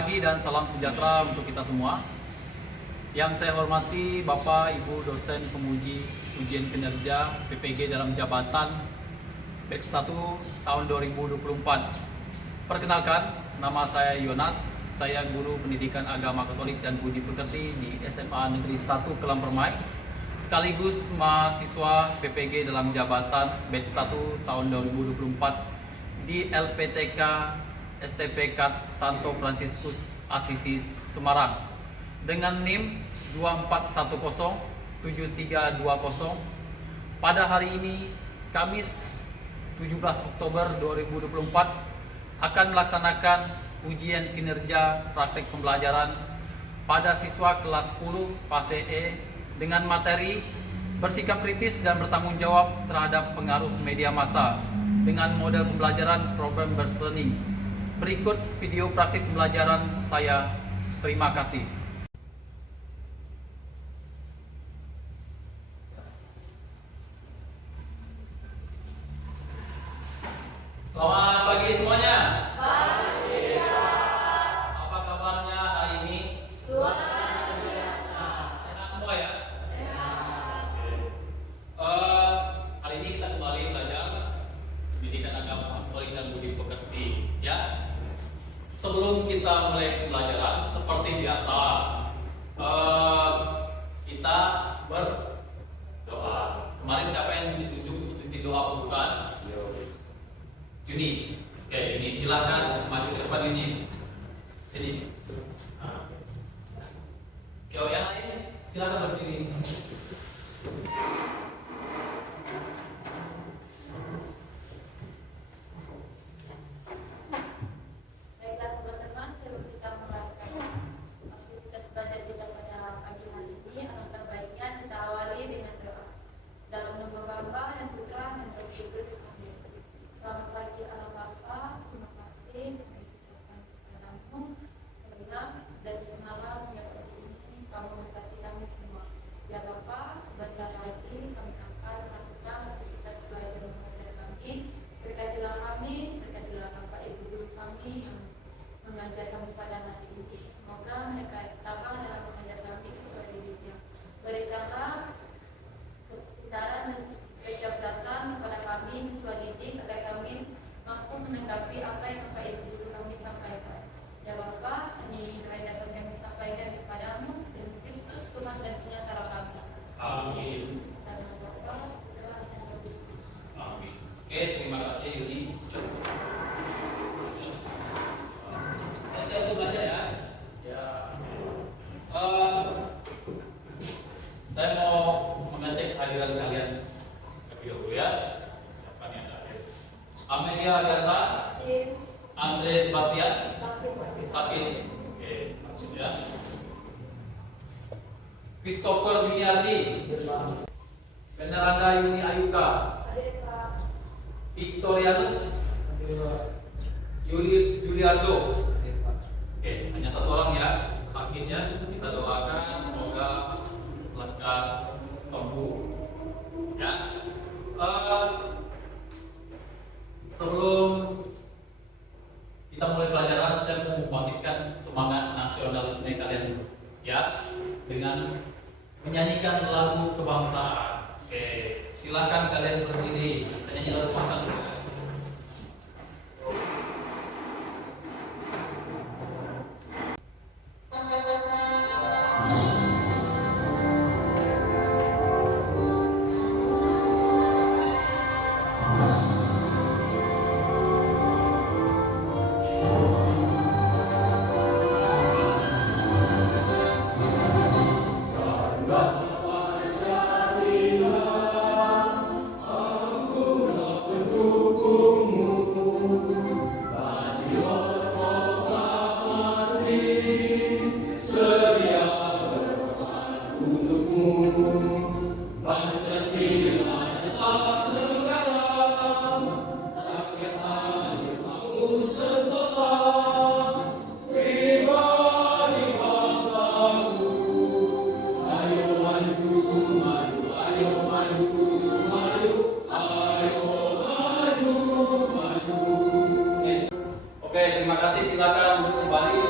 pagi dan salam sejahtera untuk kita semua. Yang saya hormati Bapak Ibu dosen penguji ujian kinerja PPG dalam jabatan batch 1 tahun 2024. Perkenalkan, nama saya Yonas. Saya guru pendidikan agama Katolik dan budi pekerti di SMA Negeri 1 Kelam Permai, sekaligus mahasiswa PPG dalam jabatan batch 1 tahun 2024 di LPTK STP Kat Santo Fransiskus Asisi Semarang dengan NIM 24107320. Pada hari ini, Kamis 17 Oktober 2024, akan melaksanakan ujian kinerja praktek pembelajaran pada siswa kelas 10 fase E dengan materi bersikap kritis dan bertanggung jawab terhadap pengaruh media massa dengan model pembelajaran problem-based learning. Berikut video praktik pembelajaran saya. Terima kasih. Selamat pagi semuanya. Pagi. Apa kabarnya hari ini? Luar biasa. Sehat semua ya? Sehat. Hari ini kita kembali belajar pendidikan agama Katolik dan budi pekerti, ya. Sebelum kita mulai pembelajaran, seperti biasa, kita berdoa. Kemarin siapa yang ditunjuk untuk pimpin doa bukan? Yuni. Oke, Yuni, silakan maju ke depan Yuni. Sini. Oke, yang lain silakan berdiri. Selamat pagi Allah Bapa, terima kasih kepadamu, dan semalam ya pagi ini kamu memberkati kami semua. Ya Bapa, sebentar lagi kami akan melakukan aktivitas belajar mengajar kami. Berkatilah kami, berkatilah Bapak Ibu guru kami yang mengajar kami pada hari ini. Semoga mereka tabah dalam mengajar kami sesuai dirinya. Berikanlah kepintaran dan kecerdasan kepada kami siswa didik agar kami mampu menanggapi apa yang Bapak Ibu guru kami sampaikan. Ya Bapa, hanya ini doa dapat kami sampaikan kepadamu dan Kristus Tuhan dan penyantara kami. Amin. Karena Bapa, Putra dan Roh Kudus. Amin. Oke, terima kasih Yuni. Saya tutup aja ya. Ya. Saya mau mengecek hadiran kalian terlebih dahulu ya. Siapa nih yang hadir? Amelia Arianta, Andre Sebastian, Sakit. Oke, sakit ya. Christopher Biniardi, Veneranda Yuni Ayuka, Victorianus, Julius Juliardo. Oke, hanya satu orang ya sakitnya. Kita doakan semoga lekas sembuh. Ya. Sebelum kita mulai pelajaran, saya mau membangkitkan semangat nasionalisme kalian ya dengan menyanyikan lagu kebangsaan. Oke, silakan kalian berdiri. Saya nyanyi lagu kebangsaan. Oke, terima kasih. Silakan duduk kembali.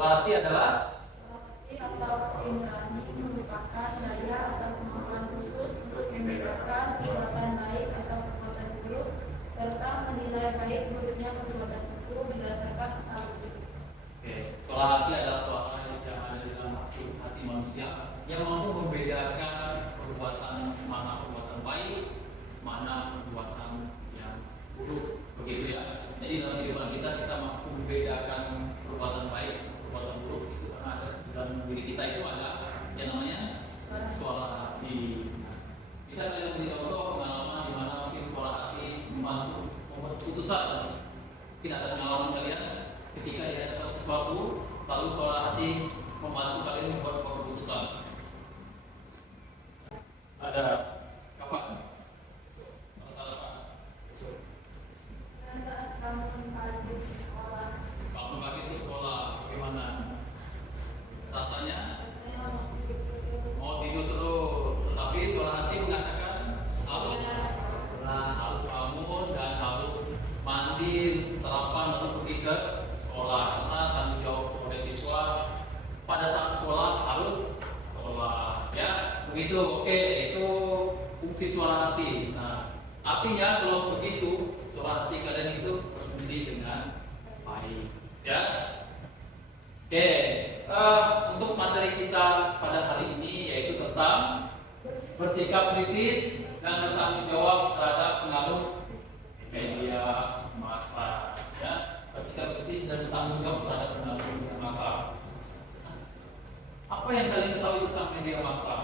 Suara hati adalah Hati atau keindahan merupakan daya atau kemampuan khusus untuk membedakan perbuatan baik atau perbuatan buruk serta menilai baik buruknya perbuatan itu berdasarkan hal itu. Oke, suara hati adalah suara yang ada di dalam hati manusia yang mampu membedakan perbuatan mana perbuatan baik, mana perbuatan yang buruk, begitu ya. Jadi dalam kehidupan kita mampu membedakan perbuatan baik, perbuatan buruk itu karena ada di dalam diri kita itu ada yang namanya suara hati. Bisa kalian kasih contoh pengalaman di mana mungkin suara hati membantu membuat keputusan. Mungkin ada pengalaman kalian ketika dihadapkan sesuatu, lalu suara hati membantu kalian membuat keputusan. Ada kapan? Masalah apa? Bangun pagi di sekolah, Bangun pagi itu sekolah, bagaimana? Rasanya saya mau tidur. mau tidur terus, tetapi suara hati mengatakan harus harus bangun dan harus mandi, sarapan lalu pergi ke sekolah. Karena tanggung jawab sebagai siswa pada saat sekolah harus sekolah, ya begitu. Oke, itu fungsi suara hati. Nah, artinya kalau begitu suara hati kalian itu berfungsi dengan baik, ya. Oke, untuk materi kita pada hari ini yaitu tentang bersikap kritis dan bertanggung jawab terhadap pengaruh media massa. Ya, bersikap kritis dan bertanggung jawab terhadap pengaruh media massa. Apa yang kalian ketahui tentang media massa?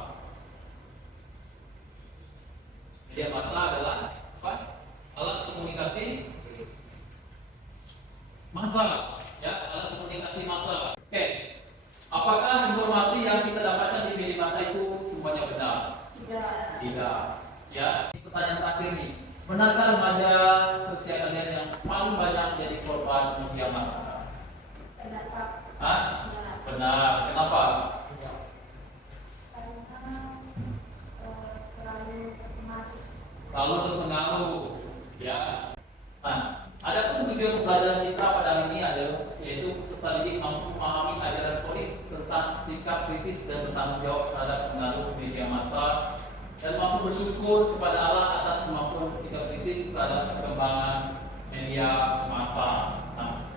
Media massa adalah apa? Alat komunikasi massa, ya, alat komunikasi massa. Oke, apakah informasi yang kita dapatkan di media massa itu semuanya benar? Tidak. Tidak. Ya, ini pertanyaan terakhir nih. Benarkah remaja seusia kalian yang paling banyak jadi korban media massa? Kenapa? Hah? Benar. Kenapa? Karena terlalu terpengaruh. Lalu terpengaruh. Ya. Nah, adapun tujuan pembelajaran kita pada hari ini adalah yaitu peserta didik mampu memahami ajaran politik tentang sikap kritis dan bertanggung jawab terhadap pengaruh media massa dan mampu bersyukur kepada Allah atas kemampuan bersikap kritis terhadap perkembangan media massa. Nah,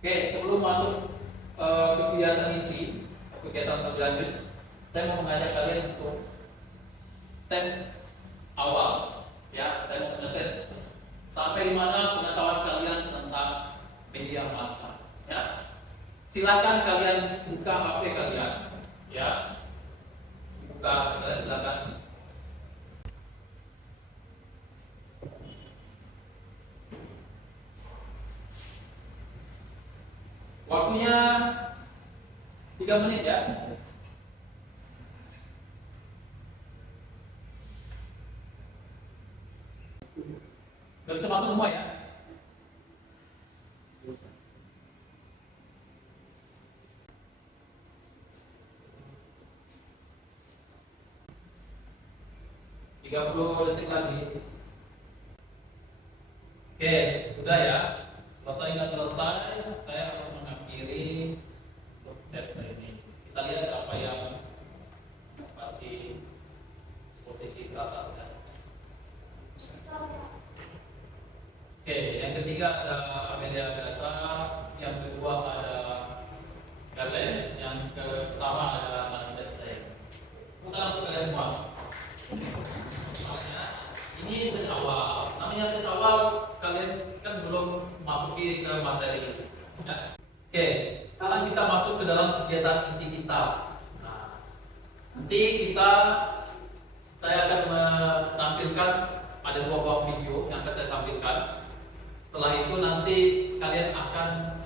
oke, sebelum masuk ke kegiatan inti, kegiatan lebih lanjut, saya mau mengajak kalian untuk tes awal. Ya, saya mau mengetes sampai di mana pengetahuan kalian tentang media massa. Ya, silakan kalian buka HP kalian. Ya, buka kalian silakan. Waktunya 3 menit ya. Gak bisa masuk semua ya. Tiga puluh detik lagi. Oke, sudah ya. Selesai nggak selesai, saya akan mengakhiri untuk tes ini. Kita lihat siapa yang dapat di posisi teratas ya. Oke, yang ketiga ada media data, yang kedua ada Galen, yang pertama adalah manifest. Bukan untuk kalian semua. Soalnya ini tes awal. Namanya tes awal, kalian kan belum masuki ke materi. Ya. Oke, sekarang kita masuk ke dalam kegiatan inti kita. Nah, nanti saya akan menampilkan ada 2 buah video yang akan saya tampilkan. Setelah itu nanti kalian akan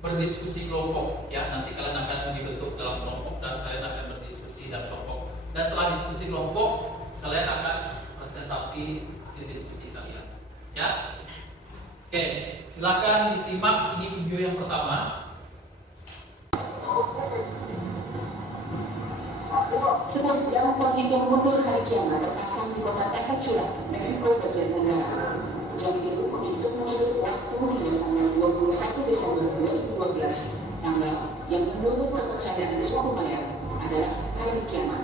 berdiskusi kelompok, ya. Nanti kalian akan dibentuk dalam kelompok dan kalian akan berdiskusi dalam kelompok. Dan setelah diskusi kelompok, kalian akan presentasi hasil diskusi kalian, ya. Oke, silakan disimak di video yang pertama. Sepanjang penghitung mundur hari kiamat terpasang di kota Tapachula, Meksiko bagian tenggara. Jam itu menghitung mundur waktu hingga tanggal 21 Desember 2012. tanggal yang menurut kepercayaan suku Maya adalah hari kiamat.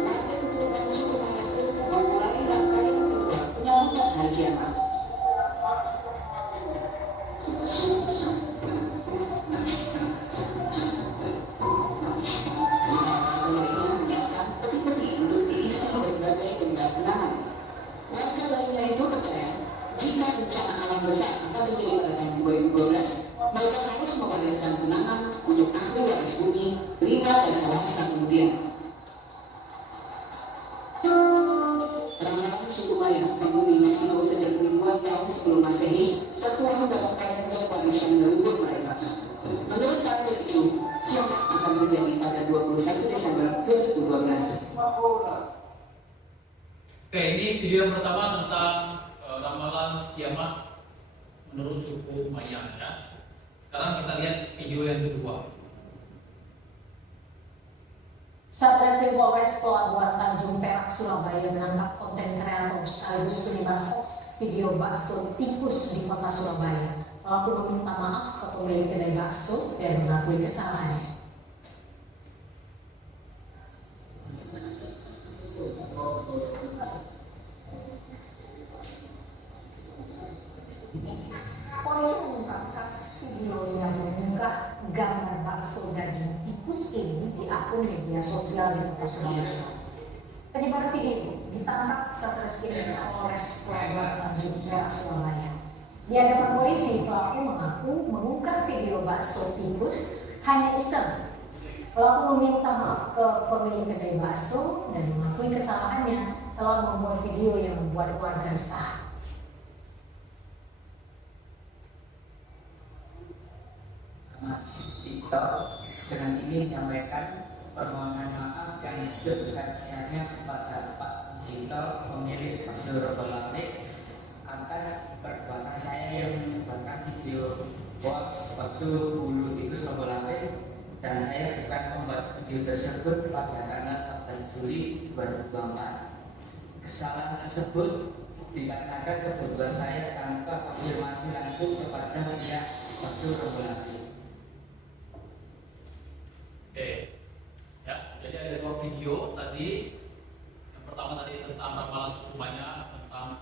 Warga keturunan suku Maya itu memulai rangkaian ritual penyambutan hari kiamat. Jika bencana alam besar akan terjadi pada tahun 2012, mereka harus mewariskan kenangan untuk ahli waris bumi 5 dasa kemudian. Ramalan suku Maya penghuni Meksiko sejak ribuan tahun sebelum Masehi tertuang dalam kalender warisan leluhur mereka. Menurut kalender itu, kiamat akan terjadi pada 21 Desember 2012. Oke, ini video yang pertama tentang ramalan kiamat menurut suku Maya ya. Sekarang kita lihat video yang kedua. Satreskrim Polres Pelabuhan Tanjung Perak, Surabaya menangkap konten kreator sekaligus penyebar hoax video bakso tikus di kota Surabaya. Pelaku meminta maaf ke pemilik kedai bakso dan mengakui kesalahannya. Polisi mengungkap kasus video yang mengunggah gambar bakso daging tikus ini di akun media sosial di kota Surabaya. Penyebar video itu ditangkap Satreskrim Polres Pelabuhan Tanjung Perak, Surabaya. Di hadapan polisi, pelaku mengaku mengunggah video bakso tikus hanya iseng. Pelaku meminta maaf ke pemilik kedai bakso dan mengakui kesalahannya telah membuat video yang membuat warga resah. TikTok dengan ini menyampaikan permohonan maaf yang sebesar-besarnya kepada Pak Jito, pemilik bakso Robolate, atas perbuatan saya yang menyebarkan video hoax bakso bulu tikus Robolate, dan saya bukan membuat video tersebut pada tanggal 14 Juli 2024. Kesalahan tersebut dikarenakan kebutuhan saya tanpa konfirmasi langsung kepada pihak bakso Robolate. Oke, ya, jadi ada dua video tadi. Yang pertama tadi tentang ramalan suku Maya tentang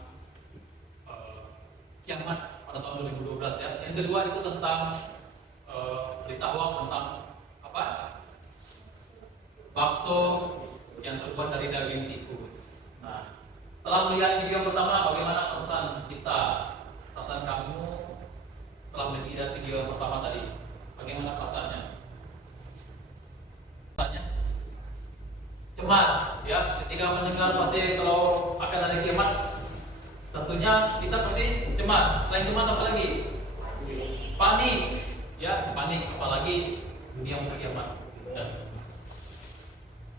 kiamat pada tahun 2012 ya. Yang kedua itu tentang berita hoax tentang apa? Bakso yang terbuat dari daging tikus. Nah, setelah melihat video yang pertama, bagaimana perasaan kita, perasaan kamu setelah melihat video yang pertama tadi? Bagaimana perasaannya? Cemas ya, ketika mendengar pasti kalau akan ada kiamat, tentunya kita pasti cemas. Selain cemas apa lagi? Panik ya, panik apalagi dunia mau kiamat ya.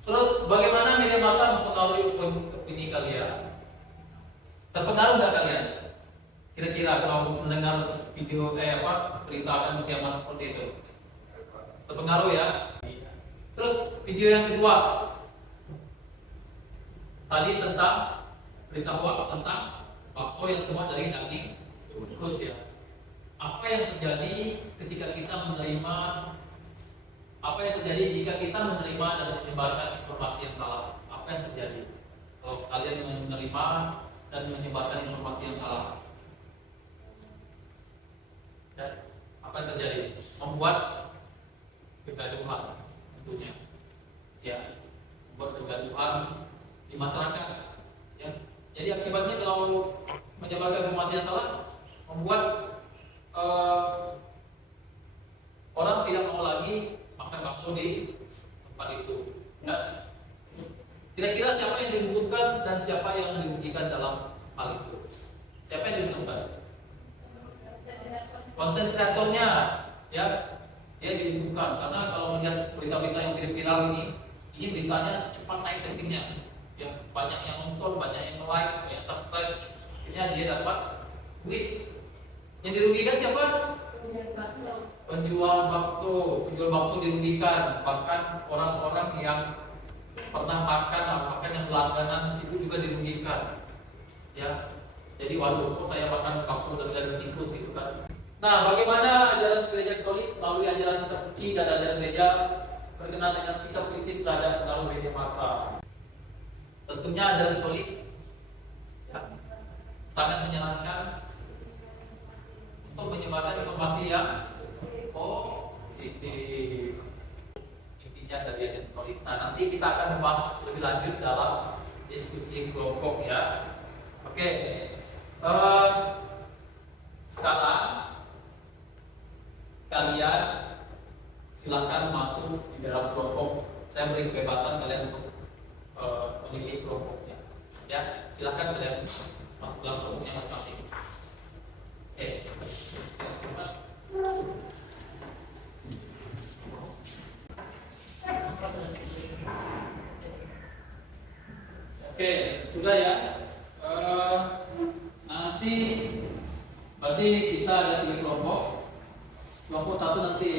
Terus bagaimana media massa mempengaruhi opini kalian? Terpengaruh nggak kalian? Kira-kira kalau mendengar video berita kiamat seperti itu, terpengaruh ya? Terus video yang kedua tadi tentang berita hoax tentang bakso yang terbuat dari daging tikus ya. Apa yang terjadi ketika kita menerima? Apa yang terjadi jika kita menerima dan menyebarkan informasi yang salah? Apa yang terjadi kalau kalian menerima dan menyebarkan informasi yang salah? Dan apa yang terjadi? Membuat kegaduhan tentunya ya, membuat kegaduhan di masyarakat ya. Jadi akibatnya kalau menyebarkan informasi yang salah membuat orang tidak mau lagi makan bakso di tempat itu ya. Kira-kira siapa yang diuntungkan dan siapa yang dirugikan dalam hal itu? Siapa yang diuntungkan? Konten kreatornya ya, dia diuntungkan karena kalau melihat berita-berita yang viral ini beritanya cepat naik ratingnya ya, banyak yang nonton, banyak yang like, banyak yang subscribe, akhirnya dia dapat duit. Yang dirugikan siapa? Penjual bakso dirugikan, bahkan orang-orang yang pernah makan yang langganan situ juga dirugikan ya. Jadi waduh, kok saya makan bakso dan daging tikus gitu kan. Nah, bagaimana ajaran gereja Katolik melalui ajaran terpuji dan ajaran gereja berkenaan dengan sikap kritis terhadap pengaruh media massa? Tentunya ajaran Katolik ya, sangat menyarankan untuk menyebarkan informasi yang positif. Intinya dari ajaran Katolik. Nah, nanti kita akan membahas lebih lanjut dalam diskusi kelompok ya. Oke, sekarang kalian silakan masuk di dalam kelompok. Saya beri kebebasan kalian untuk memilih kelompoknya. Ya, silakan kalian masuk dalam kelompoknya masing-masing. Oke, sudah ya. Nanti berarti kita ada 3 kelompok. Kelompok 1 nanti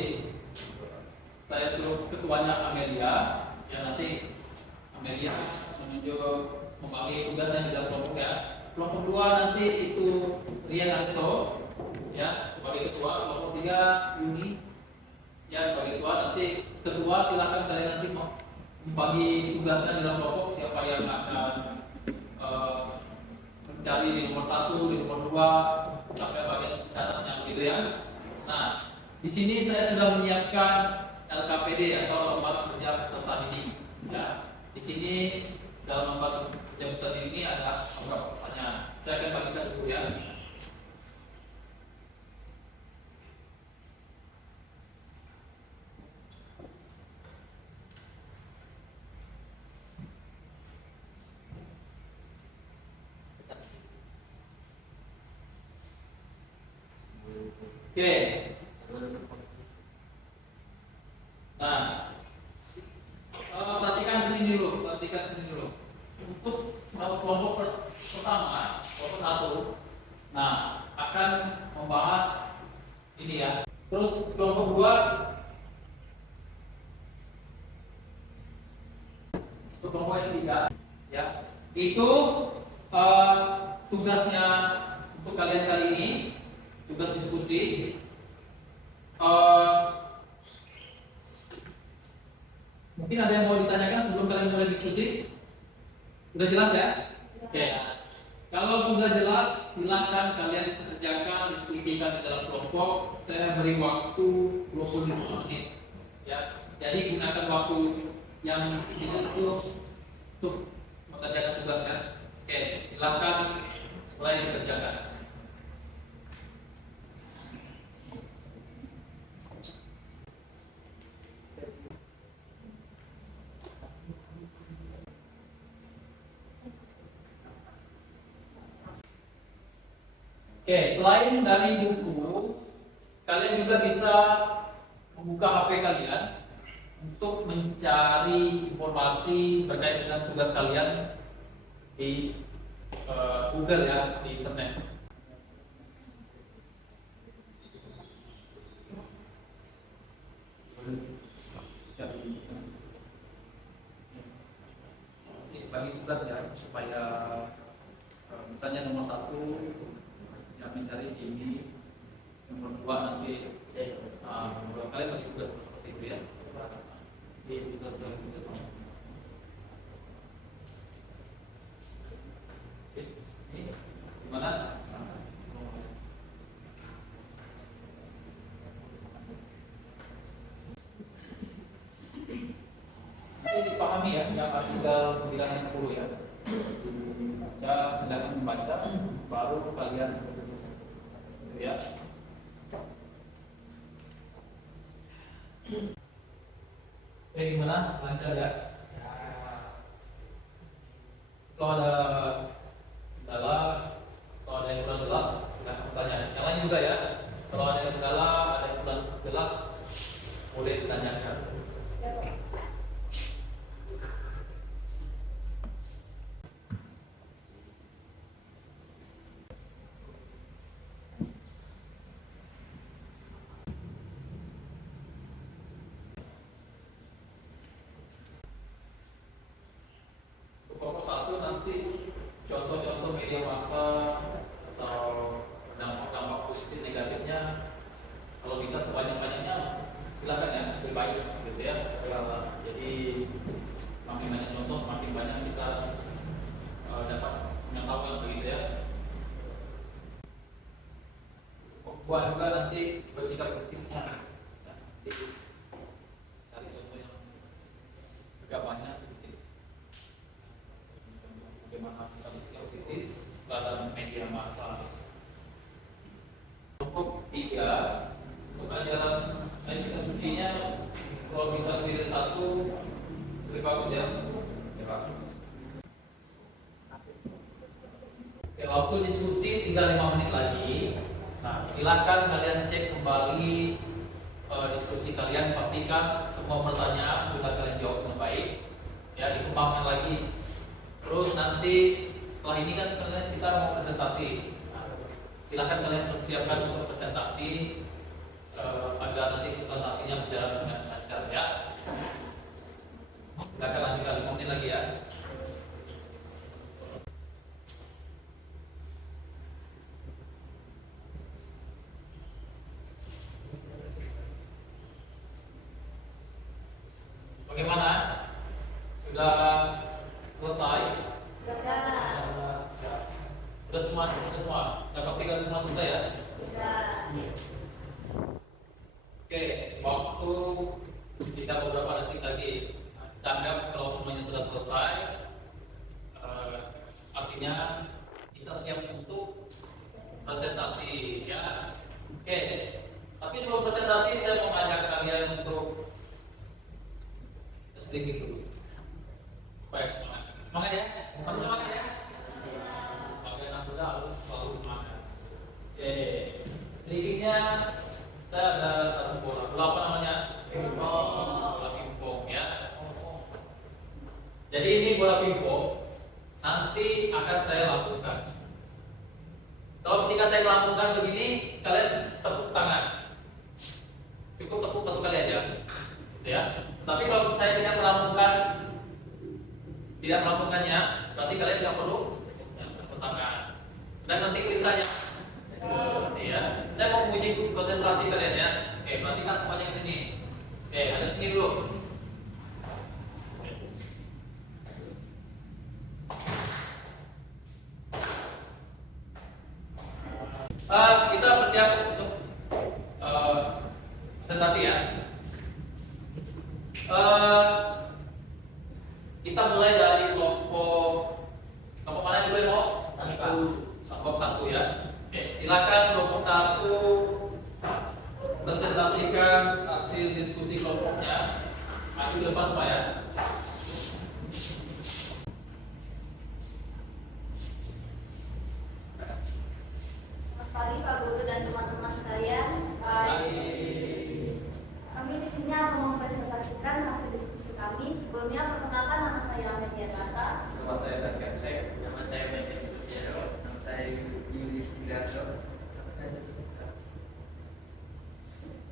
saya suruh ketuanya Amelia, ya nanti Amelia menunjuk membagi tugasnya di dalam kelompok ya. Kelompok 2 nanti itu Rian Asto ya sebagai ketua. Kelompok 3 Yuni ya sebagai ketua. Nanti ketua silakan kalian nanti membagi tugasnya di dalam kelompok, siapa yang akan mencari di nomor 1, di nomor 2 sampai bagian catatnya gitu ya. Nah, di sini saya sudah menyiapkan LKPD atau lembar kerja peserta didik. Ya, di sini dalam lembar kerja peserta didik ini ada beberapa pertanyaan. Saya akan bagikan dulu ya. Oke. Nah, perhatikan di sini dulu, Untuk kelompok pertama, kelompok 1, nah akan membahas ini ya. Terus kelompok 2, untuk kelompok yang 3, ya. Itu tugasnya untuk kalian kali ini, tugas diskusi. Mungkin ada yang mau ditanyakan sebelum kalian mulai diskusi? Sudah jelas ya? Oke. Kalau sudah jelas, silakan kalian kerjakan, diskusikan di dalam kelompok. Saya beri waktu 25 menit. Ya. Jadi gunakan waktu yang tidak itu untuk mengerjakan tugasnya. Oke, silakan mulai dikerjakan. Oke, selain dari buku, kalian juga bisa membuka HP kalian untuk mencari informasi terkait dengan tugas kalian di Google ya, di internet. Bagi tugas ya, supaya misalnya nomor 1 yang mencari ini, nomor 2 nanti nomor kalian bagi tugas seperti itu ya. Ini gimana? Ini dipahami ya, yang artikel 9 dan 10 ya. Baca, silakan membaca, baru kalian itu ya. Oke, gimana? Lancar ya? Kalau ada kendala, kalau ada yang kurang jelas, silahkan bertanya. Yang lain juga ya. Kalau ada yang kendala, ada yang kurang jelas, boleh ditanyakan. Kelompok 1 nanti contoh-contoh media massa buat juga nanti bersikap kritisnya. Nanti cari contoh yang agak banyak sedikit. Bagaimana kita bersikap kritis dalam media massa. Kelompok 3 bukan dalam kita kuncinya kalau bisa pilih satu lebih bagus ya. Oke, waktu diskusi tinggal 5 menit lagi. Nah, silakan kalian cek kembali diskusi kalian, pastikan semua pertanyaan sudah kalian jawab dengan baik. Ya, dikembangkan lagi. Terus nanti setelah ini kan kita mau presentasi. Nah, silakan kalian persiapkan untuk presentasi agar nanti presentasinya berjalan dengan lancar ya. Silakan lanjutkan 5 menit lagi ya. Bagaimana? Sudah selesai? Sudah semua? Sudah praktikal semua selesai ya? Oke, waktu kita beberapa detik lagi. Kita anggap kalau semuanya sudah selesai, artinya kita siap untuk presentasi ya. Oke, tapi sebelum presentasi saya mau ngajak kalian untuk sedikit dulu supaya semangat ya, harus semangat ya. Sebagai anak muda harus selalu semangat. Oke, sedikitnya saya ada satu bola apa namanya? Bola pingpong ya. Jadi ini bola pingpong nanti akan saya lakukan. Kalau ketika saya melakukan begini, kalian tepuk tangan. Cukup tepuk satu kali aja, gitu ya. Tapi kalau saya tidak melakukannya, berarti kalian tidak perlu tepuk tangan. Dan nanti perintahnya, ya. Saya mau menguji konsentrasi kalian ya. Oke, perhatikan semuanya ke sini. Oke, ada sini dulu. Kita bersiap untuk presentasi ya. Kita mulai dari kelompok mana dulu ya mau? Kelompok 1 ya. Oke, silakan kelompok 1 presentasikan hasil diskusi kelompoknya. Maju ke depan Pak ya. Selamat pagi Pak Guru dan teman-teman sekalian. Kami di sini akan mempresentasikan hasil diskusi kami. Sebelumnya perkenalkan, nama saya Amelia Tata. Nama saya Dan Kensek. Nama saya Benny Sutjero. Nama saya Yuli Widarto.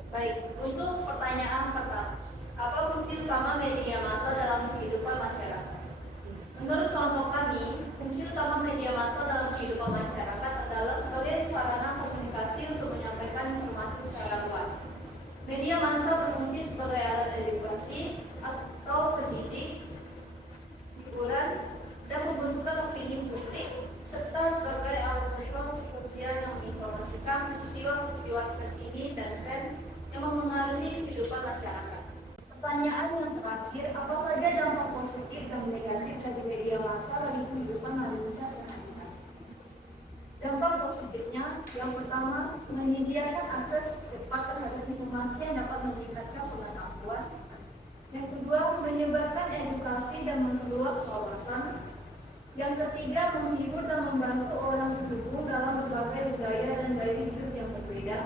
Baik, untuk pertanyaan pertama, apa fungsi utama media massa dalam kehidupan masyarakat? Menurut kelompok kami, fungsi utama media massa dalam kehidupan masyarakat adalah sebagai sarana komunikasi untuk menyampaikan informasi secara luas. Media massa berfungsi sebagai alat edukasi atau pendidik, hiburan, dan pembentukan opini publik, serta sebagai alat platform sosial yang menginformasikan peristiwa-peristiwa terkini dan tren yang memengaruhi kehidupan masyarakat. Pertanyaan yang terakhir, apa saja dampak positif dan negatif dari media massa bagi kehidupan manusia sehari-hari? Dampak positifnya, yang pertama, menyediakan akses cepat terhadap informasi yang dapat meningkatkan pengetahuan. Yang kedua, menyebarkan edukasi dan memperluas wawasan. Yang ketiga, menghibur dan membantu orang terhubung dalam berbagai budaya dan gaya hidup yang berbeda.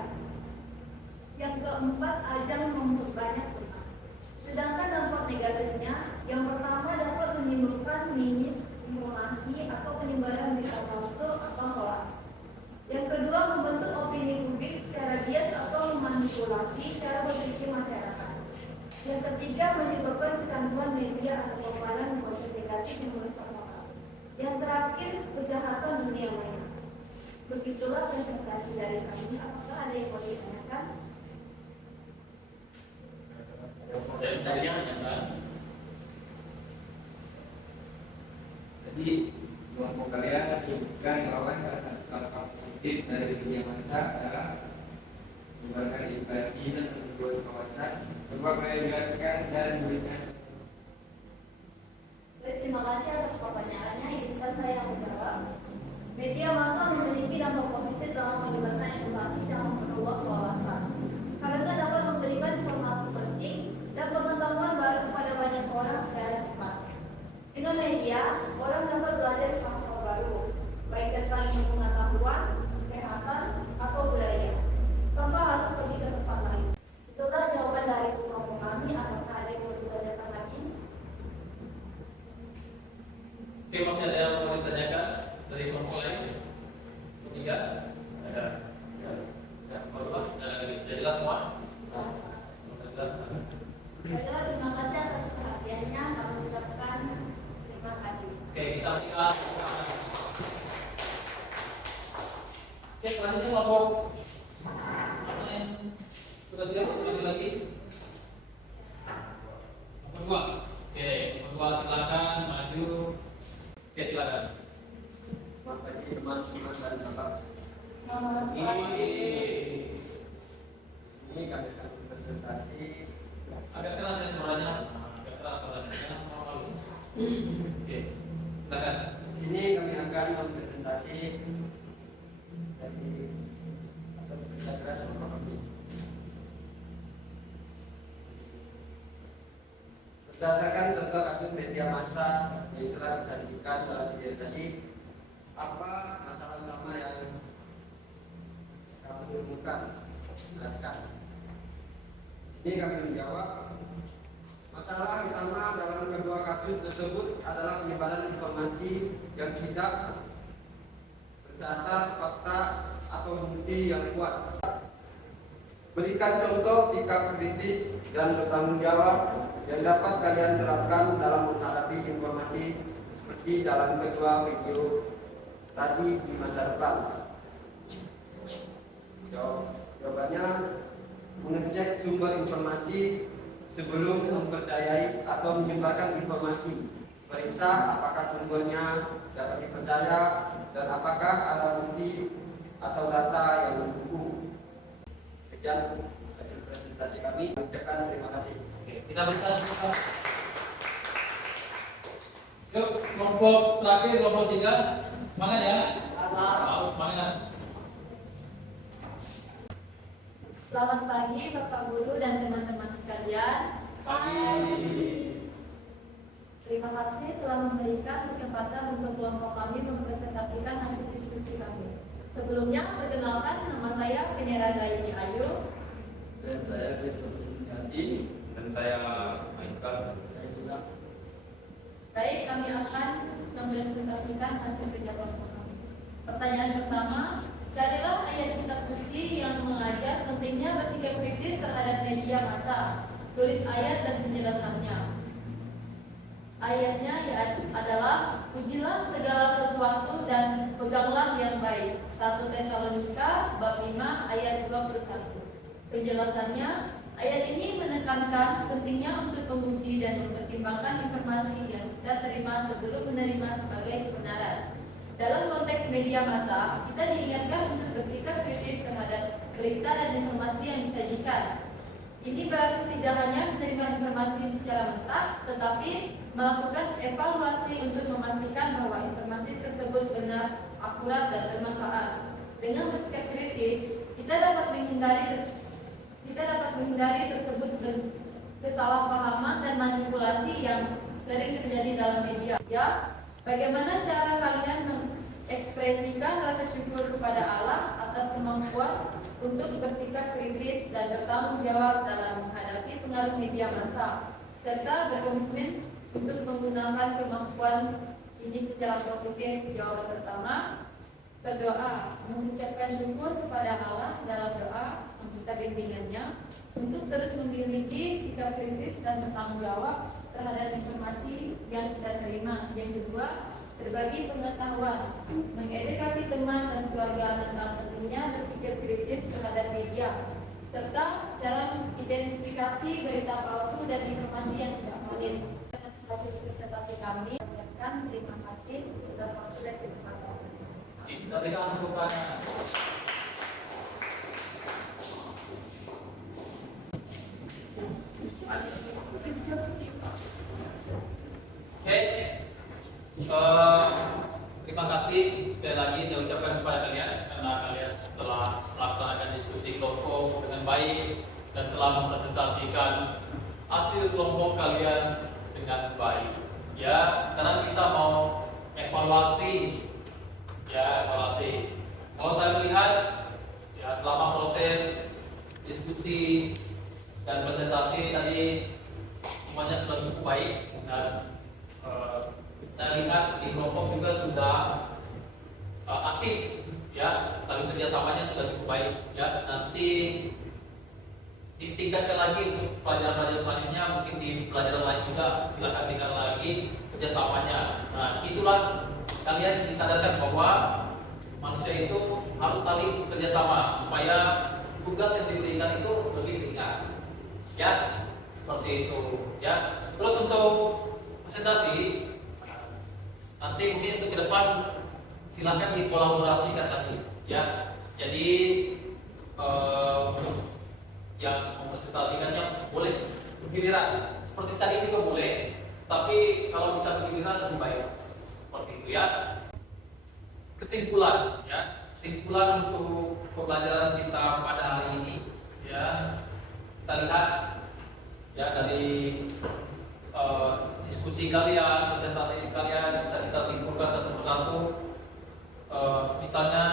Yang keempat, ajang memperbanyak teman. Sedangkan dampak negatifnya, yang pertama dapat menimbulkan misinformasi atau penyebaran berita palsu atau hoax. Yang kedua, membentuk opini publik secara bias atau memanipulasi cara berpikir masyarakat. Yang ketiga, menyebabkan kecanduan media atau paparan konten negatif yang merusak moral. Yang terakhir, kejahatan dunia maya. Begitulah presentasi dari kami. Apakah ada yang mau ditanyakan? Dari yang kan? Jadi kelompok kalian bukan melawan dampak positif dari media massa adalah menyebarkan edukasi dan pengetahuan kawasan, merealisasikan dan memberikan. Terima kasih atas pertanyaannya. Izinkan saya menjawab. Media massa memiliki dampak positif dalam menyebarkan informasi dan memperluas wawasan. Karena dapat memberikan informasi penting dan pengetahuan baru kepada banyak orang secara cepat. Dengan media, orang dapat belajar hal-hal baru, baik tentang ilmu pengetahuan, kesehatan, atau budaya, tanpa harus pergi ke tempat lain. Itulah jawaban dari kelompok kami. Apakah ada yang mau ditanyakan lagi? Oke, masih ada yang mau ditanyakan dari kelompok lain? Ketiga? Ada? Ya, kedua? Sudah jelas semua? Sudah jelas? Baiklah, terima kasih atas perhatiannya. Kami ucapkan terima kasih. Oke, kita siap. Oke, selanjutnya kelompok mana yang sudah siap untuk lagi? Kedua. Oke, kedua silakan maju. Oke, silakan. Selamat pagi teman-teman dan bapak. Ini kami akan presentasi. Agak keras ya suaranya. Agak keras suaranya. Oke, silakan. Di sini kami akan mempresentasi dari atas kerja keras bapak kami. Berdasarkan contoh kasus media massa yang telah disajikan dalam video tadi, apa masalah utama yang kami temukan? Jelaskan. Di sini kami menjawab, masalah utama dalam kedua kasus tersebut adalah penyebaran informasi yang tidak berdasar fakta atau bukti yang kuat. Berikan contoh sikap kritis dan bertanggung jawab yang dapat kalian terapkan dalam menghadapi informasi seperti dalam kedua video tadi di masa depan. Jawabannya, mengecek sumber informasi sebelum mempercayai atau menyebarkan informasi. Periksa apakah sumbernya dapat dipercaya dan apakah ada bukti atau data yang mendukung. Sekian hasil presentasi kami. Ucapkan terima kasih. Oke, kita berikan. Yuk, kelompok terakhir, kelompok 3. Semangat ya. Semangat. Selamat pagi Bapak Guru dan teman-teman sekalian. Terima kasih telah memberikan kesempatan untuk kelompok kami mempresentasikan hasil diskusi kami. Sebelumnya, perkenalkan, nama saya Penera Gaini Ayu. Dan saya Christopher Yati. Dan saya Michael. Baik, kami akan mempresentasikan hasil kerja kelompok kami. Pertanyaan pertama, carilah ayat kitab suci yang mengajar pentingnya bersikap kritis terhadap media massa. Tulis ayat dan penjelasannya. Ayatnya adalah, pujilah segala sesuatu dan peganglah yang baik. 1 Tesalonika bab 5 ayat 21. Penjelasannya, ayat ini menekankan pentingnya untuk memuji dan mempertimbangkan informasi yang kita terima sebelum menerima sebagai kebenaran. Dalam konteks media massa, kita diingatkan untuk bersikap kritis terhadap berita dan informasi yang disajikan. Ini berarti tidak hanya menerima informasi secara mentah, tetapi melakukan evaluasi untuk memastikan bahwa informasi tersebut benar, akurat, dan bermanfaat. Dengan bersikap kritis, kita dapat menghindari tersebut kesalahpahaman dan manipulasi yang sering terjadi dalam media. Ya, bagaimana cara kalian mengekspresikan rasa syukur kepada Allah atas kemampuan untuk bersikap kritis dan bertanggung jawab dalam menghadapi pengaruh media massa, serta berkomitmen untuk menggunakan kemampuan ini secara positif? Jawaban pertama, berdoa, mengucapkan syukur kepada Allah dalam doa, meminta bimbingannya untuk terus memiliki sikap kritis dan bertanggung jawab terhadap informasi yang kita terima. Yang kedua, berbagi pengetahuan, mengedukasi teman dan keluarga tentang pentingnya berpikir kritis terhadap media, serta cara mengidentifikasi berita palsu dan informasi yang tidak valid. Hasil presentasi kami, ucapkan terima kasih atas waktu dan kesempatan. Kita berikan tepuk tangan. diskusi kelompok dengan baik dan telah mempresentasikan hasil kelompok kalian dengan baik. Ya, sekarang kita mau evaluasi. Ya, evaluasi. Kalau saya melihat, ya selama proses diskusi dan presentasi tadi semuanya sudah cukup baik dan saya lihat di kelompok juga sudah aktif, ya saling kerjasamanya sudah cukup baik. Ya, nanti ditingkatkan lagi untuk pelajaran-pelajaran selanjutnya, mungkin di pelajaran lain juga silakan tingkatkan lagi kerjasamanya. Nah, disitulah kalian disadarkan bahwa manusia itu harus saling kerjasama supaya tugas yang diberikan itu lebih ringan. Ya, seperti itu. Ya, terus untuk presentasi nanti mungkin untuk ke depan silakan dikolaborasikan lagi. Ya, jadi yang mempresentasikannya boleh bergiliran seperti tadi juga boleh, tapi kalau bisa bergiliran lebih baik seperti itu ya. Kesimpulan ya, kesimpulan untuk pembelajaran kita pada hari ini ya, kita lihat ya dari diskusi kalian, presentasi kalian bisa kita simpulkan satu persatu. Misalnya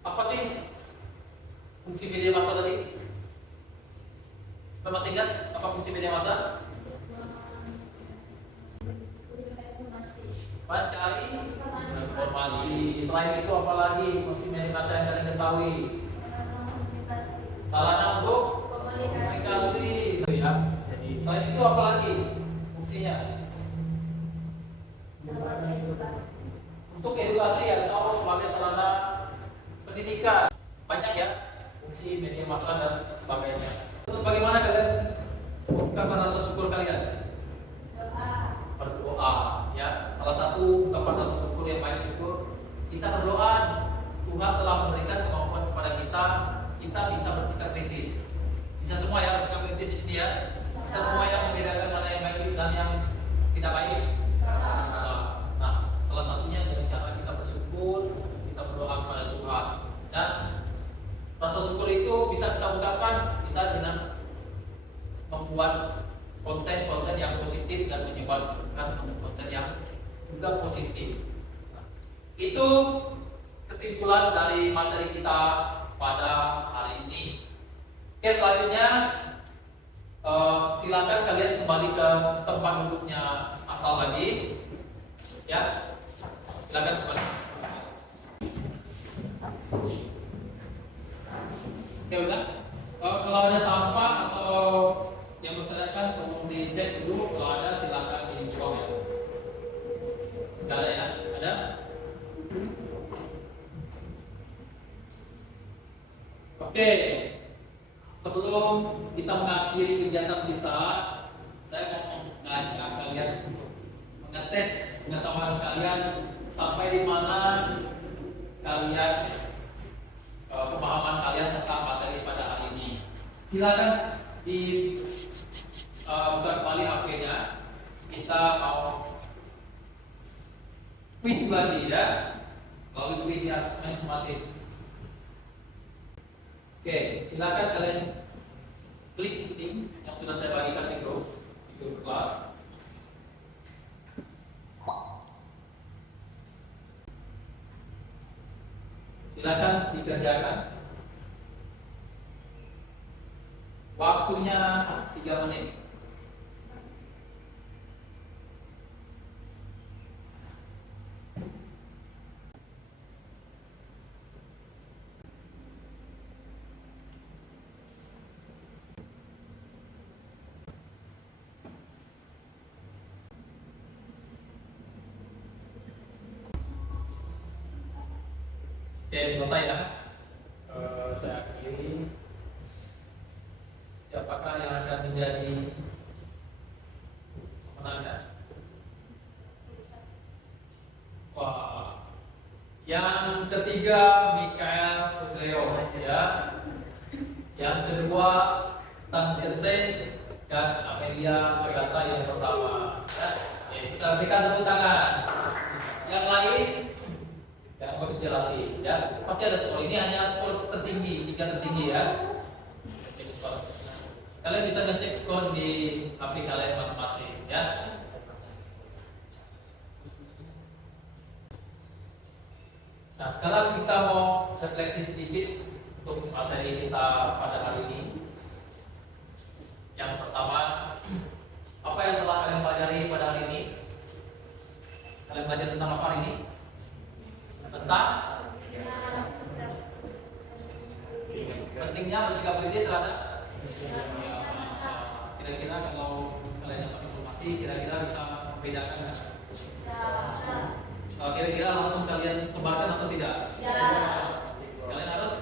apa sih fungsi media massa tadi? Kita masih ingat apa fungsi media massa? Mencari informasi. Selain itu apa lagi fungsi media massa yang kalian ketahui? Sarana untuk komunikasi. Ya. Jadi selain itu apa lagi fungsinya? Untuk edukasi atau sebagai sarana pendidikan. Banyak ya fungsi media massa dan sebagainya. Terus bagaimana kalian ungkapkan rasa syukur kalian? Berdoa ya. Salah satu ungkapan rasa syukur yang baik itu kita berdoa Tuhan telah memberikan kemampuan kepada kita, kita bisa bersikap kritis. Bisa semua ya bersikap kritis di sini ya. Bisa semua yang membedakan mana yang baik dan yang tidak baik. Bisa. Nah, salah satunya dengan cara kita bersyukur, kita berdoa kepada Tuhan. Dan rasa syukur itu bisa kita ungkapkan kita dengan membuat konten-konten yang positif dan menyebarkan konten yang juga positif. Nah, itu kesimpulan dari materi kita pada hari ini. Oke, selanjutnya silakan kalian kembali ke tempat duduknya asal lagi. Ya, silakan kembali. Oke, udah. Kalau ada sampah atau yang berserakan tolong dicek dulu. Kalau ada silakan dibuang ya. Enggak ada ya? Ada? Oke. Sebelum kita mengakhiri kegiatan kita, saya mau mengajak kalian untuk mengetes pengetahuan kalian sampai di mana kalian pemahaman kalian tentang materi pada hari ini. Silakan buka kembali HP-nya. Kita mau quiz lagi ya, melalui quiz asesmen sumatif. Oke, silakan kalian klik link yang sudah saya bagikan di grup kelas. Silakan dikerjakan. Waktunya 3 menit. Oke, selesai ya. Saya akhiri. Siapakah yang akan menjadi pemenangnya? Wah, yang ketiga Mikael Putreo ya. Yang kedua Tan Jensen dan Amelia Agatha yang pertama. Ya, kita berikan tepuk tangan. Yang lain jangan kompetisi latih ya. Pasti ada skor. Ini hanya skor tertinggi, 3 tertinggi ya. Cek skor. Kalian bisa ngecek skor di HP kalian masing-masing ya. Nah, sekarang kita mau refleksi sedikit untuk materi kita pada hari ini. Yang pertama, apa yang telah kalian pelajari pada hari ini? Kalian belajar tentang apa hari ini? Tentang pentingnya bersikap kritis terhadap kira-kira kalau kalian dapat informasi, kira-kira bisa membedakan nggak? Kira-kira langsung kalian sebarkan atau tidak? Kalian harus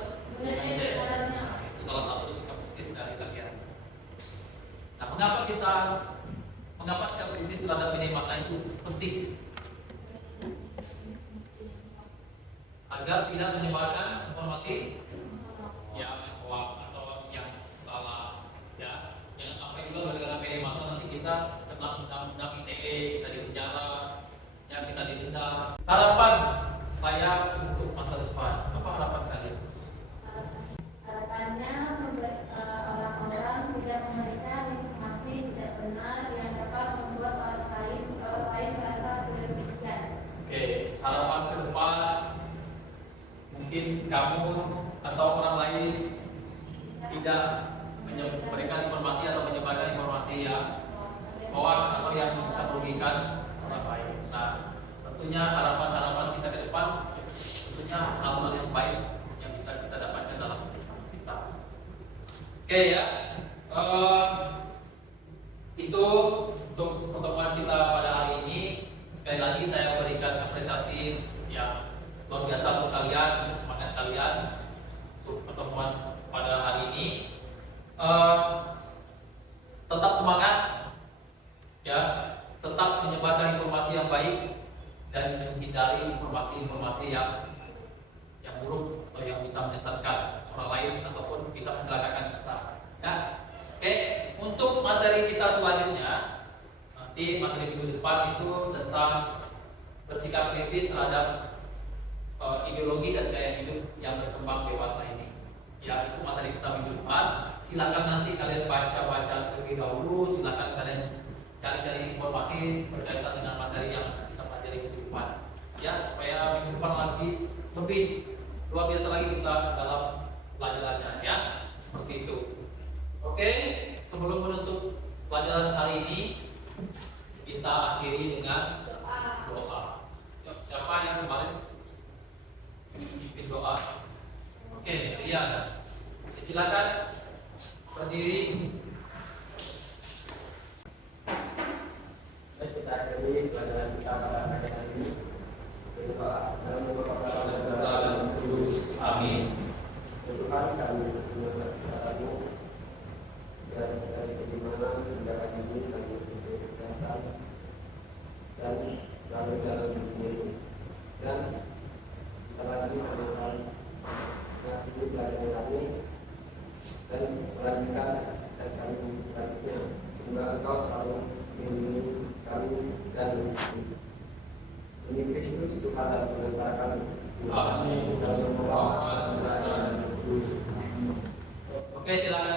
mengecek. Itu salah satu sikap kritis dari kalian. Nah, mengapa sikap kritis terhadap media massa itu penting? Agar tidak menyebarkan informasi yang hoax atau yang salah, ya. Jangan sampai juga gara-gara media massa nanti kita kena undang-undang ITE, kita dipenjara, ya, kita didenda. Harapan saya untuk masa depan, apa harapan kalian? Harapannya orang-orang tidak memberikan informasi tidak benar yang dapat membuat orang lain merasa dirugikan. Oke, harapan ke depan mungkin kamu atau orang lain tidak memberikan informasi atau menyebarkan informasi yang hoax atau yang bisa merugikan orang lain. Nah, tentunya harapan-harapan kita ke depan tentunya hal-hal yang baik yang bisa kita dapatkan dalam hidup kita. Oke ya, itu untuk pertemuan kita pada hari ini. Sekali lagi saya berikan apresiasi yang luar biasa untuk kalian, untuk semangat kalian untuk pertemuan pada hari ini. Tetap semangat, ya, tetap menyebarkan informasi yang baik dan menghindari informasi-informasi yang buruk atau yang bisa menyesatkan orang lain ataupun bisa mencelakakan kita. Ya, oke. Untuk materi kita selanjutnya, nanti materi minggu depan itu tentang bersikap kritis terhadap ideologi dan gaya hidup yang berkembang dewasa ini. Ya, itu materi kita minggu depan. Silakan nanti kalian baca-baca terlebih dahulu. Silakan kalian cari-cari informasi berkaitan dengan materi yang kita pelajari minggu depan. Ya, supaya minggu depan lagi lebih luar biasa lagi kita dalam pelajarannya. Ya, seperti itu. Oke, sebelum menutup pelajaran hari ini, kita akhiri dengan doa. Siapa yang kemarin pimpin doa? Oke, iya. Silakan berdiri. Baik, kita akhiri pelajaran kita pada hari ini. Berdoa dalam beberapa Kudus. Amin. Tuhan, kami berterima kasih kepadamu dan dari keimanan hingga ini kami diberi kesehatan dan lalu jalan dunia ini. Dan kita lagi mengenalkan ngasih pelajaran kami dan melanjutkan tes kami selanjutnya. Semoga Engkau selalu melindungi kami dan demi Kristus Tuhan dan pengantar kami. Amin. Dalam nama Allah dan Oke, silakan.